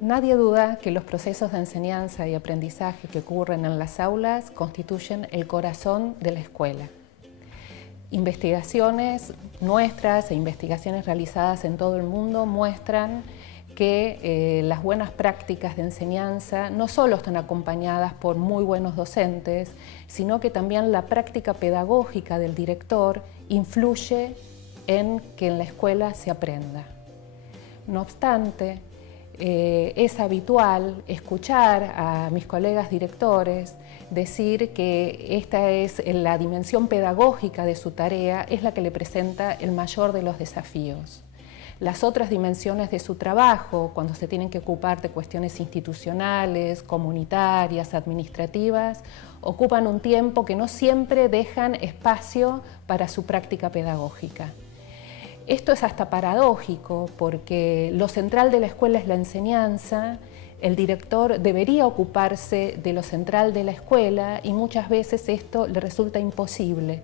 Nadie duda que los procesos de enseñanza y aprendizaje que ocurren en las aulas constituyen el corazón de la escuela. Investigaciones nuestras e investigaciones realizadas en todo el mundo muestran que las buenas prácticas de enseñanza no solo están acompañadas por muy buenos docentes, sino que también la práctica pedagógica del director influye en que en la escuela se aprenda. No obstante, es habitual escuchar a mis colegas directores decir que esta es la dimensión pedagógica de su tarea, es la que le presenta el mayor de los desafíos. Las otras dimensiones de su trabajo, cuando se tienen que ocupar de cuestiones institucionales, comunitarias, administrativas, ocupan un tiempo que no siempre dejan espacio para su práctica pedagógica. Esto es hasta paradójico porque lo central de la escuela es la enseñanza, el director debería ocuparse de lo central de la escuela y muchas veces esto le resulta imposible.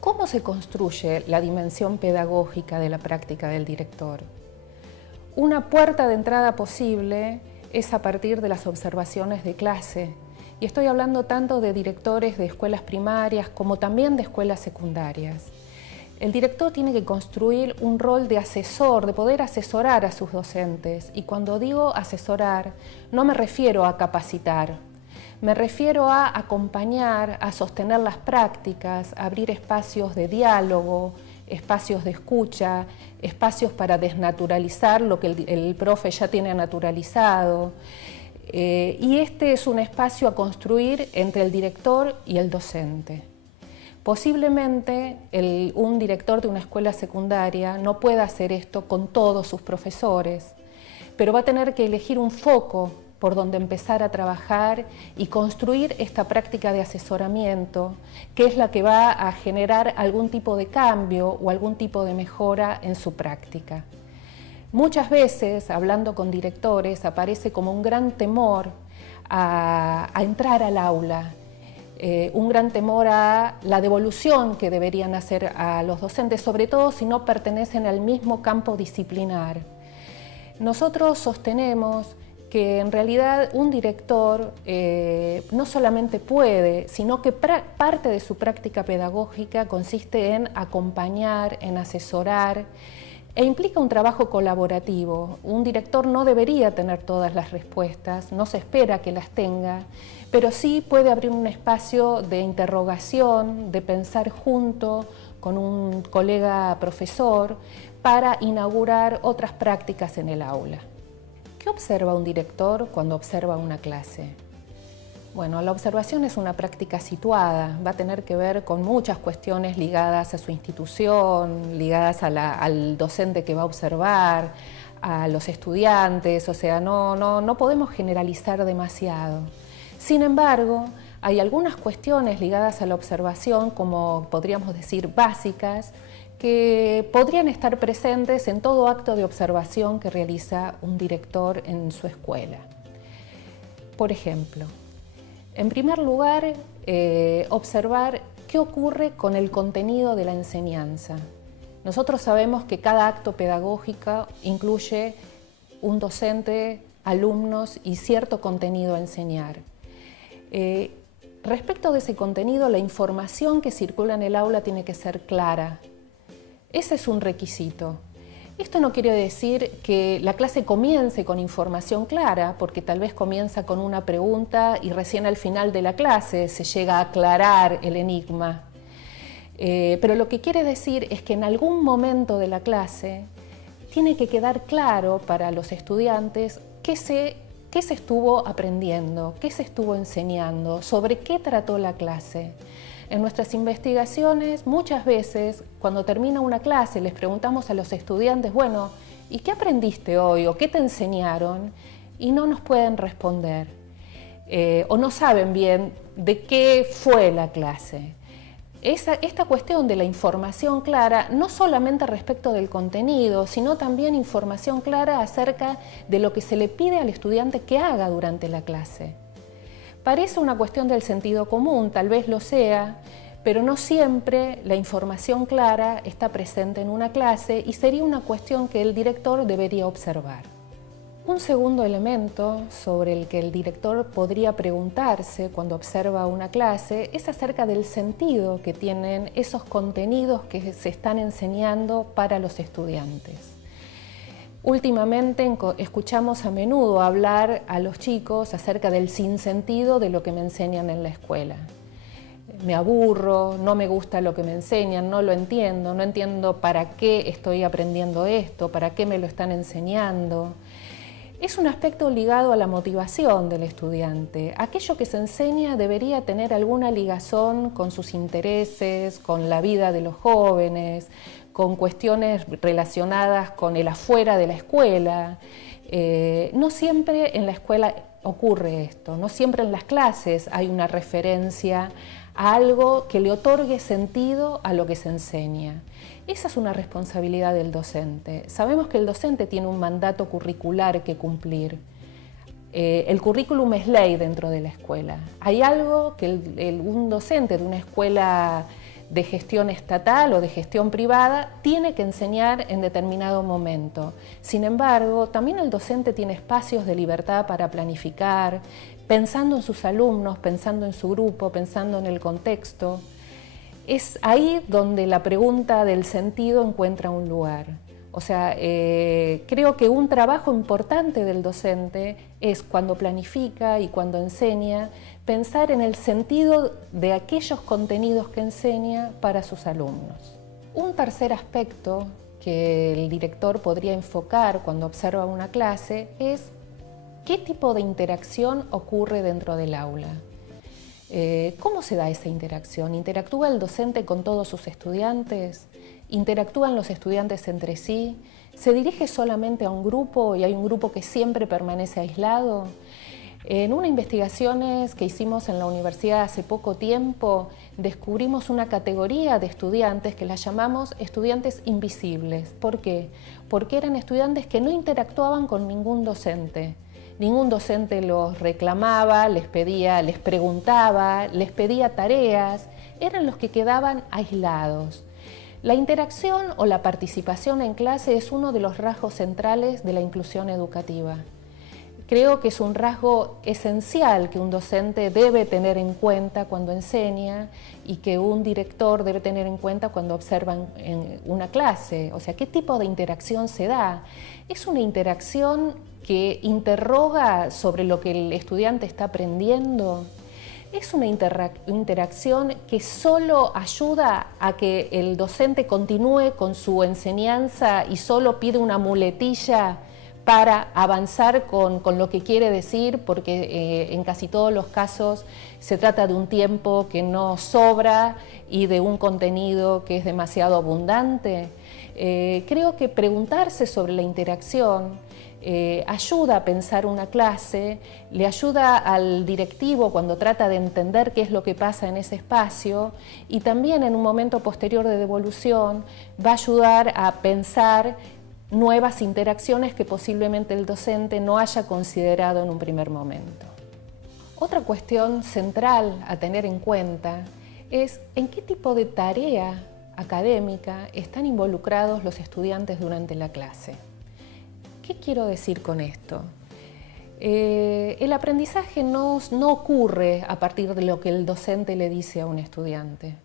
¿Cómo se construye la dimensión pedagógica de la práctica del director? Una puerta de entrada posible es a partir de las observaciones de clase. Y estoy hablando tanto de directores de escuelas primarias como también de escuelas secundarias. El director tiene que construir un rol de asesor, de poder asesorar a sus docentes. Y cuando digo asesorar, no me refiero a capacitar. Me refiero a acompañar, a sostener las prácticas, a abrir espacios de diálogo, espacios de escucha, espacios para desnaturalizar lo que el profe ya tiene naturalizado. Y este es un espacio a construir entre el director y el docente. Posiblemente un director de una escuela secundaria no pueda hacer esto con todos sus profesores, pero va a tener que elegir un foco por donde empezar a trabajar y construir esta práctica de asesoramiento, que es la que va a generar algún tipo de cambio o algún tipo de mejora en su práctica. Muchas veces, hablando con directores, aparece como un gran temor a entrar al aula, un gran temor a la devolución que deberían hacer a los docentes, sobre todo si no pertenecen al mismo campo disciplinar. Nosotros sostenemos que en realidad un director no solamente puede, sino que parte de su práctica pedagógica consiste en acompañar, en asesorar, e implica un trabajo colaborativo. Un director no debería tener todas las respuestas, no se espera que las tenga, pero sí puede abrir un espacio de interrogación, de pensar junto con un colega profesor para inaugurar otras prácticas en el aula. ¿Qué observa un director cuando observa una clase? Bueno, la observación es una práctica situada, va a tener que ver con muchas cuestiones ligadas a su institución, ligadas al docente que va a observar, a los estudiantes, o sea, no podemos generalizar demasiado. Sin embargo, hay algunas cuestiones ligadas a la observación, como podríamos decir básicas, que podrían estar presentes en todo acto de observación que realiza un director en su escuela. Por ejemplo, en primer lugar, observar qué ocurre con el contenido de la enseñanza. Nosotros sabemos que cada acto pedagógico incluye un docente, alumnos y cierto contenido a enseñar. Respecto de ese contenido, la información que circula en el aula tiene que ser clara. Ese es un requisito. Esto no quiere decir que la clase comience con información clara, porque tal vez comienza con una pregunta y recién al final de la clase se llega a aclarar el enigma. Pero lo que quiere decir es que en algún momento de la clase tiene que quedar claro para los estudiantes qué se estuvo aprendiendo, qué se estuvo enseñando, sobre qué trató la clase. En nuestras investigaciones, muchas veces, cuando termina una clase, les preguntamos a los estudiantes, bueno, ¿y qué aprendiste hoy? ¿O qué te enseñaron? Y no nos pueden responder. O no saben bien de qué fue la clase. Esta cuestión de la información clara, no solamente respecto del contenido, sino también información clara acerca de lo que se le pide al estudiante que haga durante la clase. Parece una cuestión del sentido común, tal vez lo sea, pero no siempre la información clara está presente en una clase y sería una cuestión que el director debería observar. Un segundo elemento sobre el que el director podría preguntarse cuando observa una clase es acerca del sentido que tienen esos contenidos que se están enseñando para los estudiantes. Últimamente escuchamos a menudo hablar a los chicos acerca del sinsentido de lo que me enseñan en la escuela. Me aburro, no me gusta lo que me enseñan, no lo entiendo, no entiendo para qué estoy aprendiendo esto, para qué me lo están enseñando. Es un aspecto ligado a la motivación del estudiante. Aquello que se enseña debería tener alguna ligazón con sus intereses, con la vida de los jóvenes, con cuestiones relacionadas con el afuera de la escuela. No siempre en la escuela ocurre esto, no siempre en las clases hay una referencia a algo que le otorgue sentido a lo que se enseña. Esa es una responsabilidad del docente. Sabemos que el docente tiene un mandato curricular que cumplir. El currículum es ley dentro de la escuela. Hay algo que un docente de una escuela de gestión estatal o de gestión privada tiene que enseñar en determinado momento. Sin embargo, también el docente tiene espacios de libertad para planificar, pensando en sus alumnos, pensando en su grupo, pensando en el contexto. Es ahí donde la pregunta del sentido encuentra un lugar. O sea, creo que un trabajo importante del docente es cuando planifica y cuando enseña, pensar en el sentido de aquellos contenidos que enseña para sus alumnos. Un tercer aspecto que el director podría enfocar cuando observa una clase es qué tipo de interacción ocurre dentro del aula. ¿Cómo se da esa interacción? ¿Interactúa el docente con todos sus estudiantes? ¿Interactúan los estudiantes entre sí? ¿Se dirige solamente a un grupo y hay un grupo que siempre permanece aislado? En unas investigaciones que hicimos en la universidad hace poco tiempo, descubrimos una categoría de estudiantes que las llamamos estudiantes invisibles. ¿Por qué? Porque eran estudiantes que no interactuaban con ningún docente. Ningún docente los reclamaba, les preguntaba, les pedía tareas, eran los que quedaban aislados. La interacción o la participación en clase es uno de los rasgos centrales de la inclusión educativa. Creo que es un rasgo esencial que un docente debe tener en cuenta cuando enseña y que un director debe tener en cuenta cuando observa en una clase. O sea, ¿qué tipo de interacción se da? Es una interacción que interroga sobre lo que el estudiante está aprendiendo. Es una interacción que solo ayuda a que el docente continúe con su enseñanza y solo pide una muletilla para avanzar con lo que quiere decir, porque en casi todos los casos se trata de un tiempo que no sobra y de un contenido que es demasiado abundante. Creo que preguntarse sobre la interacción ayuda a pensar una clase, le ayuda al directivo cuando trata de entender qué es lo que pasa en ese espacio y también en un momento posterior de devolución va a ayudar a pensar nuevas interacciones que posiblemente el docente no haya considerado en un primer momento. Otra cuestión central a tener en cuenta es en qué tipo de tarea académica están involucrados los estudiantes durante la clase. ¿Qué quiero decir con esto? El aprendizaje no ocurre a partir de lo que el docente le dice a un estudiante.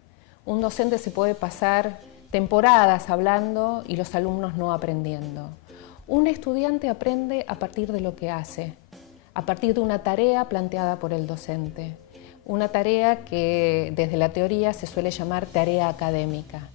Un docente se puede pasar temporadas hablando y los alumnos no aprendiendo. Un estudiante aprende a partir de lo que hace, a partir de una tarea planteada por el docente. Una tarea que desde la teoría se suele llamar tarea académica.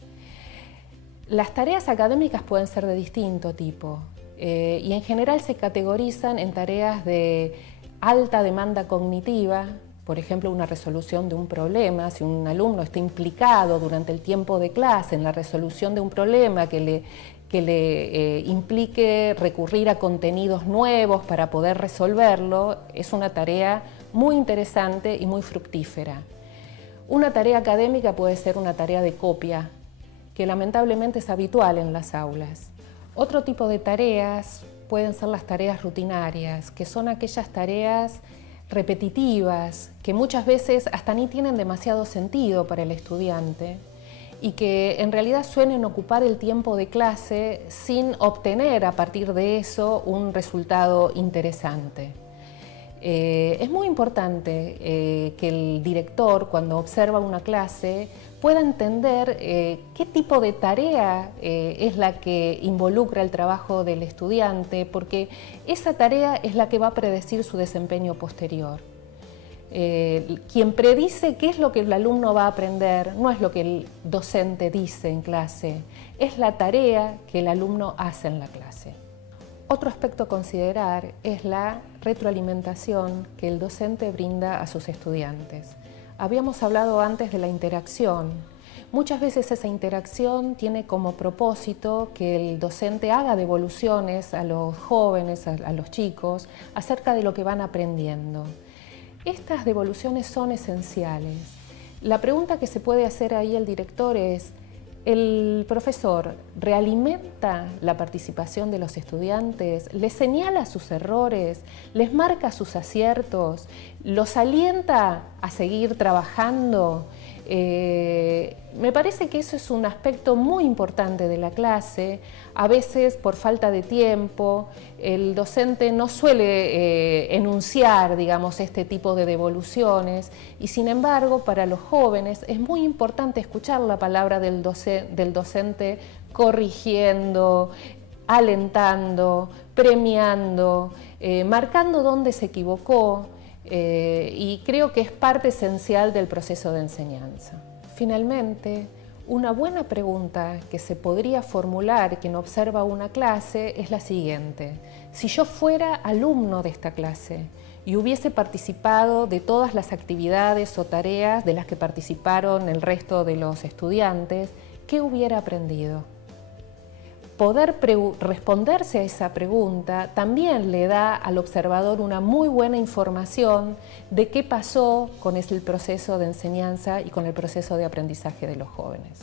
Las tareas académicas pueden ser de distinto tipo. Y en general se categorizan en tareas de alta demanda cognitiva, por ejemplo, una resolución de un problema. Si un alumno está implicado durante el tiempo de clase en la resolución de un problema que le implique recurrir a contenidos nuevos para poder resolverlo, es una tarea muy interesante y muy fructífera. Una tarea académica puede ser una tarea de copia, que lamentablemente es habitual en las aulas. Otro tipo de tareas pueden ser las tareas rutinarias, que son aquellas tareas repetitivas, que muchas veces hasta ni tienen demasiado sentido para el estudiante y que en realidad suelen ocupar el tiempo de clase sin obtener a partir de eso un resultado interesante. Es muy importante que el director, cuando observa una clase, pueda entender qué tipo de tarea es la que involucra el trabajo del estudiante, porque esa tarea es la que va a predecir su desempeño posterior. Quien predice qué es lo que el alumno va a aprender no es lo que el docente dice en clase, es la tarea que el alumno hace en la clase. Otro aspecto a considerar es la retroalimentación que el docente brinda a sus estudiantes. Habíamos hablado antes de la interacción. Muchas veces esa interacción tiene como propósito que el docente haga devoluciones a los jóvenes, a los chicos, acerca de lo que van aprendiendo. Estas devoluciones son esenciales. La pregunta que se puede hacer ahí el director es: ¿el profesor realimenta la participación de los estudiantes? ¿Les señala sus errores? ¿Les marca sus aciertos? ¿Los alienta a seguir trabajando? Me parece que eso es un aspecto muy importante de la clase. A veces, por falta de tiempo, el docente no suele enunciar, digamos, este tipo de devoluciones, y sin embargo, para los jóvenes es muy importante escuchar la palabra del docente corrigiendo, alentando, premiando, marcando dónde se equivocó. Y creo que es parte esencial del proceso de enseñanza. Finalmente, una buena pregunta que se podría formular quien observa una clase es la siguiente: si yo fuera alumno de esta clase y hubiese participado de todas las actividades o tareas de las que participaron el resto de los estudiantes, ¿qué hubiera aprendido? Poder responderse a esa pregunta también le da al observador una muy buena información de qué pasó con el proceso de enseñanza y con el proceso de aprendizaje de los jóvenes.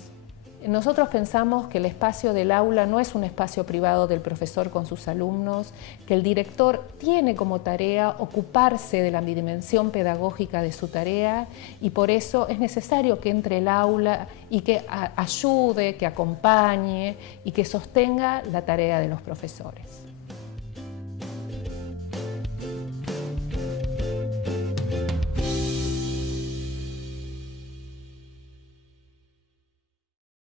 Nosotros pensamos que el espacio del aula no es un espacio privado del profesor con sus alumnos, que el director tiene como tarea ocuparse de la dimensión pedagógica de su tarea, y por eso es necesario que entre el aula y que ayude, que acompañe y que sostenga la tarea de los profesores.